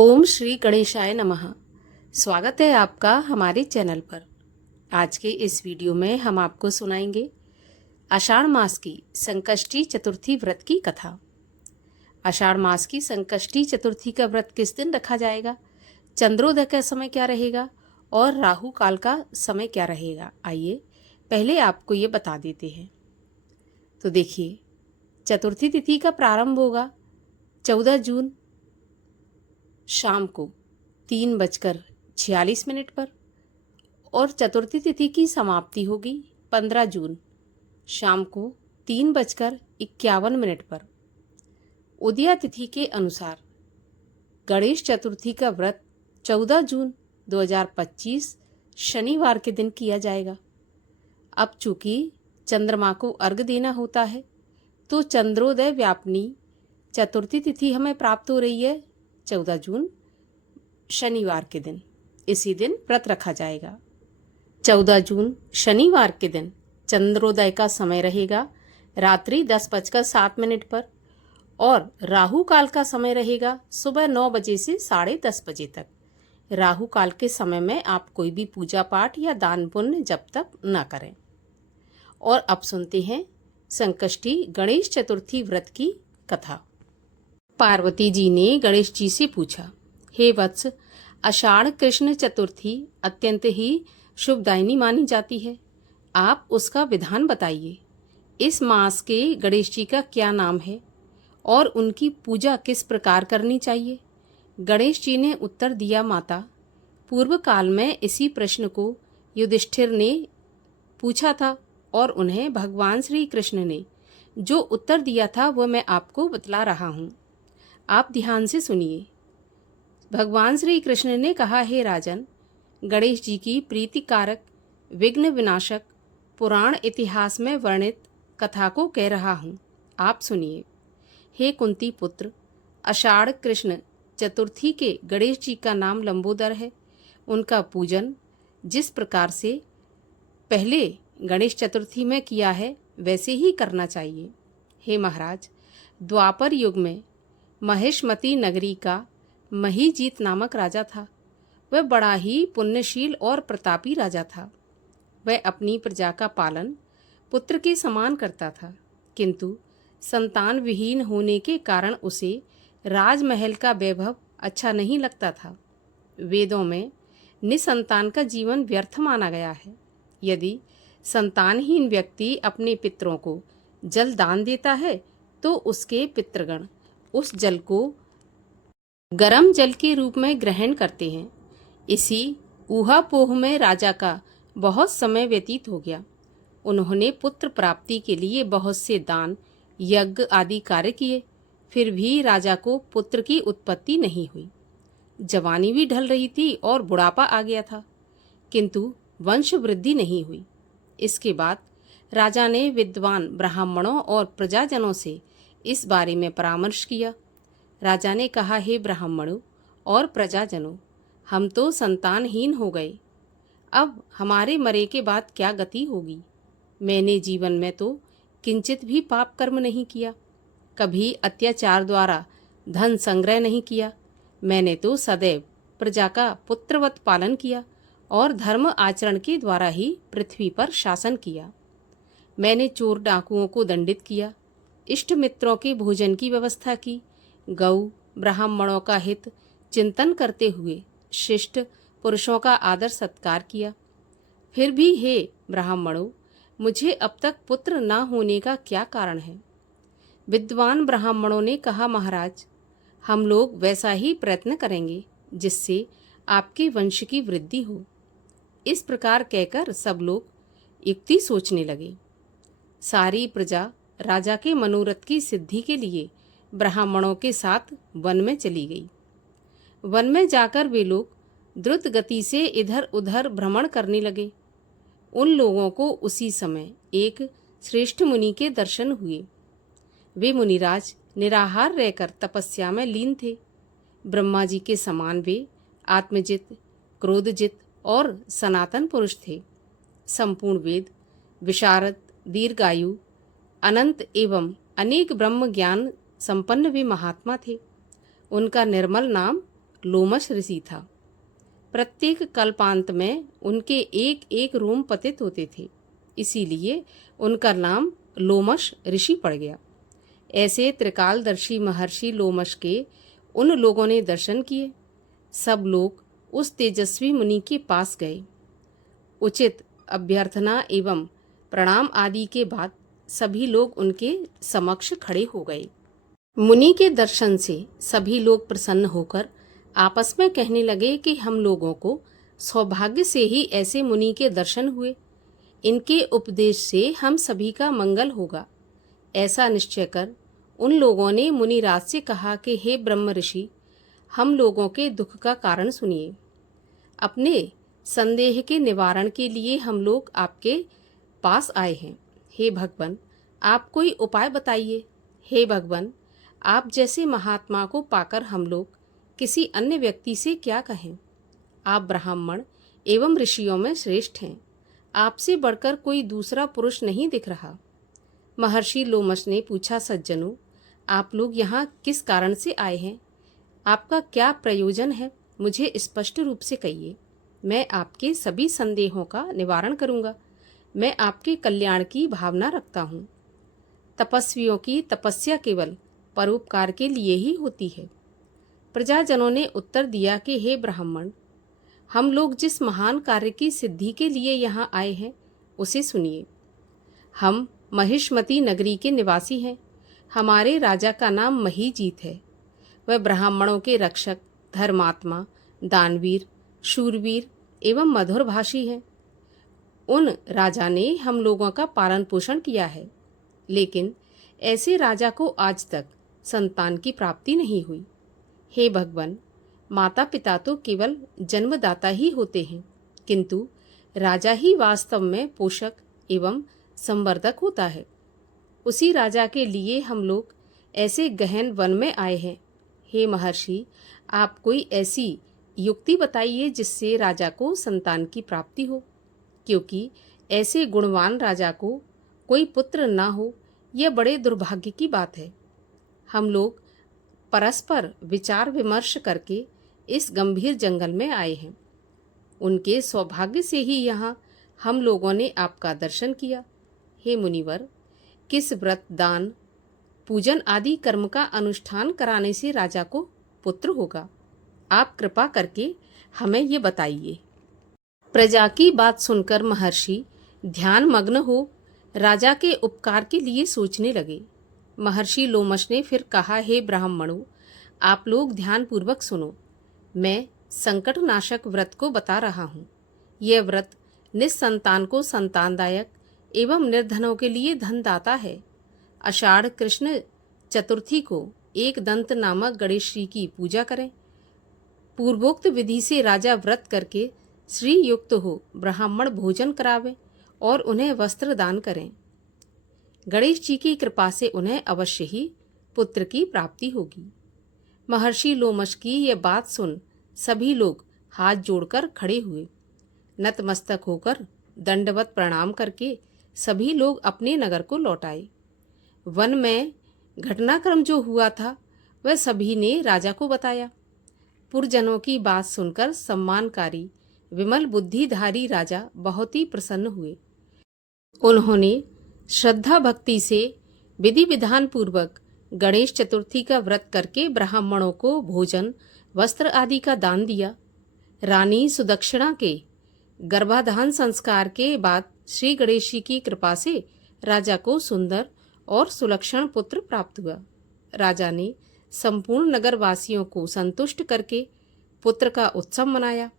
ओम श्री गणेशाय नमः। स्वागत है आपका हमारे चैनल पर। आज के इस वीडियो में हम आपको सुनाएंगे आषाढ़ मास की संकष्टी चतुर्थी व्रत की कथा। आषाढ़ मास की संकष्टी चतुर्थी का व्रत किस दिन रखा जाएगा, चंद्रोदय का समय क्या रहेगा और राहु काल का समय क्या रहेगा, आइए पहले आपको ये बता देते हैं। तो देखिए, चतुर्थी तिथि का प्रारंभ होगा 14 जून शाम को 3:46 पर और चतुर्थी तिथि की समाप्ति होगी 15 जून शाम को 3:51 पर। उदया तिथि के अनुसार गणेश चतुर्थी का व्रत 14 जून 2025 शनिवार के दिन किया जाएगा। अब चूंकि चंद्रमा को अर्घ्य देना होता है तो चंद्रोदय व्यापनी चतुर्थी तिथि हमें प्राप्त हो रही है 14 जून शनिवार के दिन। इसी दिन व्रत रखा जाएगा। 14 जून शनिवार के दिन चंद्रोदय का समय रहेगा रात्रि 10:07 पर और राहु काल का समय रहेगा सुबह 9 बजे से 10:30 बजे तक। राहु काल के समय में आप कोई भी पूजा पाठ या दान पुण्य जब तक न करें। और अब सुनते हैं संकष्टी गणेश चतुर्थी व्रत की कथा। पार्वती जी ने गणेश जी से पूछा, हे वत्स, आषाढ़ कृष्ण चतुर्थी अत्यंत ही शुभदायिनी मानी जाती है। आप उसका विधान बताइए। इस मास के गणेश जी का क्या नाम है और उनकी पूजा किस प्रकार करनी चाहिए? गणेश जी ने उत्तर दिया, माता, पूर्व काल में इसी प्रश्न को युधिष्ठिर ने पूछा था और उन्हें भगवान श्री कृष्ण ने जो उत्तर दिया था वह मैं आपको बतला रहा हूँ। आप ध्यान से सुनिए। भगवान श्री कृष्ण ने कहा, हे राजन, गणेश जी की प्रीतिकारक विघ्न विनाशक पुराण इतिहास में वर्णित कथा को कह रहा हूँ, आप सुनिए। हे कुंती पुत्र, आषाढ़ कृष्ण चतुर्थी के गणेश जी का नाम लंबोदर है। उनका पूजन जिस प्रकार से पहले गणेश चतुर्थी में किया है वैसे ही करना चाहिए। हे महाराज, द्वापर युग में महेशमती नगरी का महीजीत नामक राजा था। वह बड़ा ही पुण्यशील और प्रतापी राजा था। वह अपनी प्रजा का पालन पुत्र के समान करता था, किंतु संतान विहीन होने के कारण उसे राजमहल का वैभव अच्छा नहीं लगता था। वेदों में निसंतान का जीवन व्यर्थ माना गया है। यदि संतानहीन व्यक्ति अपने पितरों को जल दान देता है तो उसके पितृगण उस जल को गर्म जल के रूप में ग्रहण करते हैं। इसी ऊहापोह में राजा का बहुत समय व्यतीत हो गया। उन्होंने पुत्र प्राप्ति के लिए बहुत से दान, यज्ञ आदि कार्य किए, फिर भी राजा को पुत्र की उत्पत्ति नहीं हुई। जवानी भी ढल रही थी और बुढ़ापा आ गया था, किंतु वंश वृद्धि नहीं हुई। इसके बाद राजा ने विद्वान ब्राह्मणों और प्रजाजनों से इस बारे में परामर्श किया। राजा ने कहा, हे ब्राह्मणों और प्रजाजनों, हम तो संतानहीन हो गए। अब हमारे मरे के बाद क्या गति होगी? मैंने जीवन में तो किंचित भी पाप कर्म नहीं किया, कभी अत्याचार द्वारा धन संग्रह नहीं किया। मैंने तो सदैव प्रजा का पुत्रवत पालन किया और धर्म आचरण के द्वारा ही पृथ्वी पर शासन किया। मैंने चोर डाकुओं को दंडित किया, इष्ट मित्रों के भोजन की व्यवस्था की, गौ ब्राह्मणों का हित चिंतन करते हुए शिष्ट पुरुषों का आदर सत्कार किया। फिर भी हे ब्राह्मणों, मुझे अब तक पुत्र न होने का क्या कारण है? विद्वान ब्राह्मणों ने कहा, महाराज, हम लोग वैसा ही प्रयत्न करेंगे जिससे आपके वंश की वृद्धि हो। इस प्रकार कहकर सब लोग युक्ति सोचने लगे। सारी प्रजा राजा के मनोरथ की सिद्धि के लिए ब्राह्मणों के साथ वन में चली गई। वन में जाकर वे लोग द्रुत गति से इधर उधर भ्रमण करने लगे। उन लोगों को उसी समय एक श्रेष्ठ मुनि के दर्शन हुए। वे मुनिराज निराहार रहकर तपस्या में लीन थे। ब्रह्मा जी के समान वे आत्मजित, क्रोधजित और सनातन पुरुष थे। संपूर्ण वेद विशारद, दीर्घायु, अनंत एवं अनेक ब्रह्म ज्ञान संपन्न वे महात्मा थे। उनका निर्मल नाम लोमश ऋषि था। प्रत्येक कल्पांत में उनके एक एक रोम पतित होते थे, इसीलिए उनका नाम लोमश ऋषि पड़ गया। ऐसे त्रिकालदर्शी महर्षि लोमश के उन लोगों ने दर्शन किए। सब लोग उस तेजस्वी मुनि के पास गए। उचित अभ्यर्थना एवं प्रणाम आदि के बाद सभी लोग उनके समक्ष खड़े हो गए। मुनि के दर्शन से सभी लोग प्रसन्न होकर आपस में कहने लगे कि हम लोगों को सौभाग्य से ही ऐसे मुनि के दर्शन हुए। इनके उपदेश से हम सभी का मंगल होगा। ऐसा निश्चय कर उन लोगों ने मुनिराज से कहा कि हे ब्रह्म ऋषि, हम लोगों के दुख का कारण सुनिए। अपने संदेह के निवारण के लिए हम लोग आपके पास आए हैं। हे भगवान, आप कोई उपाय बताइए। हे भगवान, आप जैसे महात्मा को पाकर हम लोग किसी अन्य व्यक्ति से क्या कहें। आप ब्राह्मण एवं ऋषियों में श्रेष्ठ हैं। आपसे बढ़कर कोई दूसरा पुरुष नहीं दिख रहा। महर्षि लोमश ने पूछा, सज्जनों, आप लोग यहाँ किस कारण से आए हैं? आपका क्या प्रयोजन है? मुझे स्पष्ट रूप से कहिए। मैं आपके सभी संदेहों का निवारण करूँगा। मैं आपके कल्याण की भावना रखता हूँ। तपस्वियों की तपस्या केवल परोपकार के लिए ही होती है। प्रजाजनों ने उत्तर दिया कि हे ब्राह्मण, हम लोग जिस महान कार्य की सिद्धि के लिए यहाँ आए हैं उसे सुनिए। हम महिष्मती नगरी के निवासी हैं। हमारे राजा का नाम महीजीत है। वह ब्राह्मणों के रक्षक, धर्मात्मा, दानवीर, शूरवीर एवं मधुरभाषी हैं। उन राजा ने हम लोगों का पालन पोषण किया है, लेकिन ऐसे राजा को आज तक संतान की प्राप्ति नहीं हुई। हे भगवान, माता पिता तो केवल जन्मदाता ही होते हैं, किंतु राजा ही वास्तव में पोषक एवं संवर्धक होता है। उसी राजा के लिए हम लोग ऐसे गहन वन में आए हैं। हे महर्षि, आप कोई ऐसी युक्ति बताइए जिससे राजा को संतान की प्राप्ति हो, क्योंकि ऐसे गुणवान राजा को कोई पुत्र ना हो, यह बड़े दुर्भाग्य की बात है। हम लोग परस्पर विचार विमर्श करके इस गंभीर जंगल में आए हैं। उनके सौभाग्य से ही यहाँ हम लोगों ने आपका दर्शन किया। हे मुनिवर, किस व्रत, दान, पूजन आदि कर्म का अनुष्ठान कराने से राजा को पुत्र होगा? आप कृपा करके हमें ये बताइए। प्रजा की बात सुनकर महर्षि ध्यान मग्न हो राजा के उपकार के लिए सोचने लगे। महर्षि लोमश ने फिर कहा, हे ब्राह्मणों, आप लोग ध्यानपूर्वक सुनो। मैं संकटनाशक व्रत को बता रहा हूँ। यह व्रत निस्संतान को संतानदायक एवं निर्धनों के लिए धनदाता है। आषाढ़ कृष्ण चतुर्थी को एक दंत नामक गणेश जी की पूजा करें। पूर्वोक्त विधि से राजा व्रत करके श्री युक्त हो ब्राह्मण भोजन करावें और उन्हें वस्त्र दान करें। गणेश जी की कृपा से उन्हें अवश्य ही पुत्र की प्राप्ति होगी। महर्षि लोमश की यह बात सुन सभी लोग हाथ जोड़कर खड़े हुए। नतमस्तक होकर दंडवत प्रणाम करके सभी लोग अपने नगर को लौट आए। वन में घटनाक्रम जो हुआ था वह सभी ने राजा को बताया। पुरजनों की बात सुनकर सम्मानकारी विमल बुद्धिधारी राजा बहुत ही प्रसन्न हुए। उन्होंने श्रद्धा भक्ति से विधि विधान पूर्वक गणेश चतुर्थी का व्रत करके ब्राह्मणों को भोजन, वस्त्र आदि का दान दिया। रानी सुदक्षिणा के गर्भाधान संस्कार के बाद श्री गणेश जी की कृपा से राजा को सुंदर और सुलक्षण पुत्र प्राप्त हुआ। राजा ने संपूर्ण नगरवासियों को संतुष्ट करके पुत्र का उत्सव मनाया।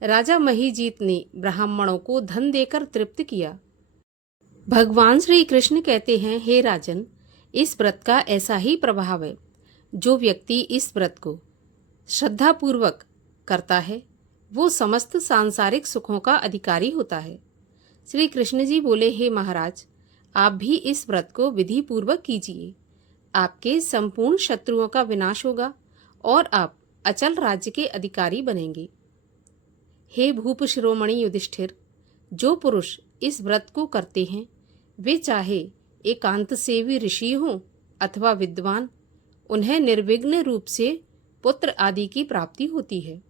राजा महीजीत ने ब्राह्मणों को धन देकर तृप्त किया। भगवान श्री कृष्ण कहते हैं, हे राजन, इस व्रत का ऐसा ही प्रभाव है। जो व्यक्ति इस व्रत को श्रद्धापूर्वक करता है वो समस्त सांसारिक सुखों का अधिकारी होता है। श्री कृष्ण जी बोले, हे महाराज, आप भी इस व्रत को विधि पूर्वक कीजिए। आपके संपूर्ण शत्रुओं का विनाश होगा और आप अचल राज्य के अधिकारी बनेंगे। हे भूप शिरोमणि युधिष्ठिर, जो पुरुष इस व्रत को करते हैं वे चाहे एकांत सेवी ऋषि हों अथवा विद्वान, उन्हें निर्विघ्न रूप से पुत्र आदि की प्राप्ति होती है।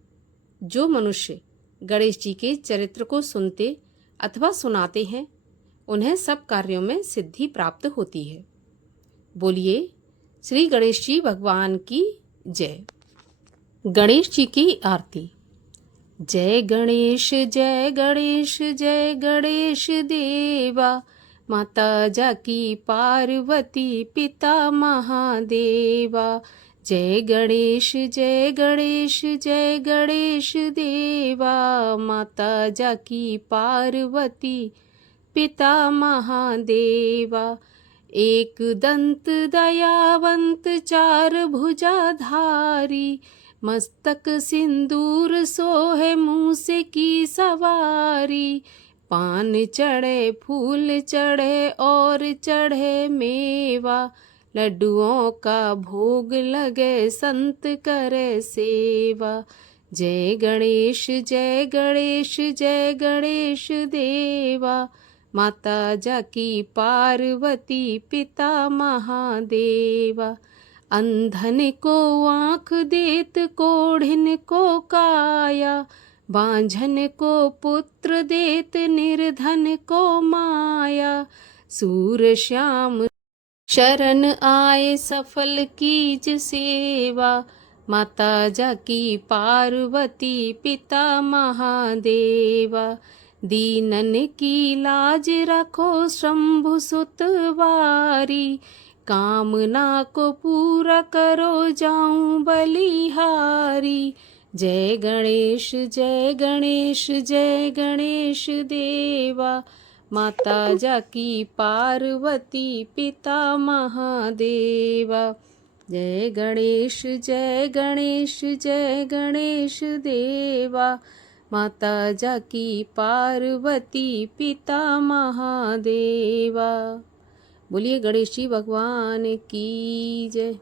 जो मनुष्य गणेश जी के चरित्र को सुनते अथवा सुनाते हैं उन्हें सब कार्यों में सिद्धि प्राप्त होती है। बोलिए श्री गणेश जी भगवान की जय। गणेश जी की आरती। जय गणेश जय गणेश जय गणेश देवा, माता जाकी पार्वती पिता महादेवा। जय गणेश जय गणेश जय गणेश देवा, माता जाकी पार्वती पिता महादेवा। एक दंत दयावंत चार भुजाधारी, मस्तक सिंदूर सोहे मूस की सवारी। पान चढ़े फूल चढ़े और चढ़े मेवा, लड्डुओं का भोग लगे संत करे सेवा। जय गणेश जय गणेश जय गणेश देवा, माता जाकी पार्वती पिता महादेवा। अंधन को आँख देत कोढ़िन को काया, बांझन को पुत्र देत निर्धन को माया। सूर श्याम शरण आए सफल कीज सेवा, माता जाकी पार्वती पिता महादेवा। दीनन की लाज रखो शंभु सुतवारी, कामना को पूरा करो जाऊं बलिहारी। जय गणेश जय गणेश जय गणेश देवा, माता जाकी पार्वती पिता महादेवा। जय गणेश जय गणेश जय गणेश देवा, माता जाकी पार्वती पिता महादेवा। बोलिए गणेश जी भगवान की जय।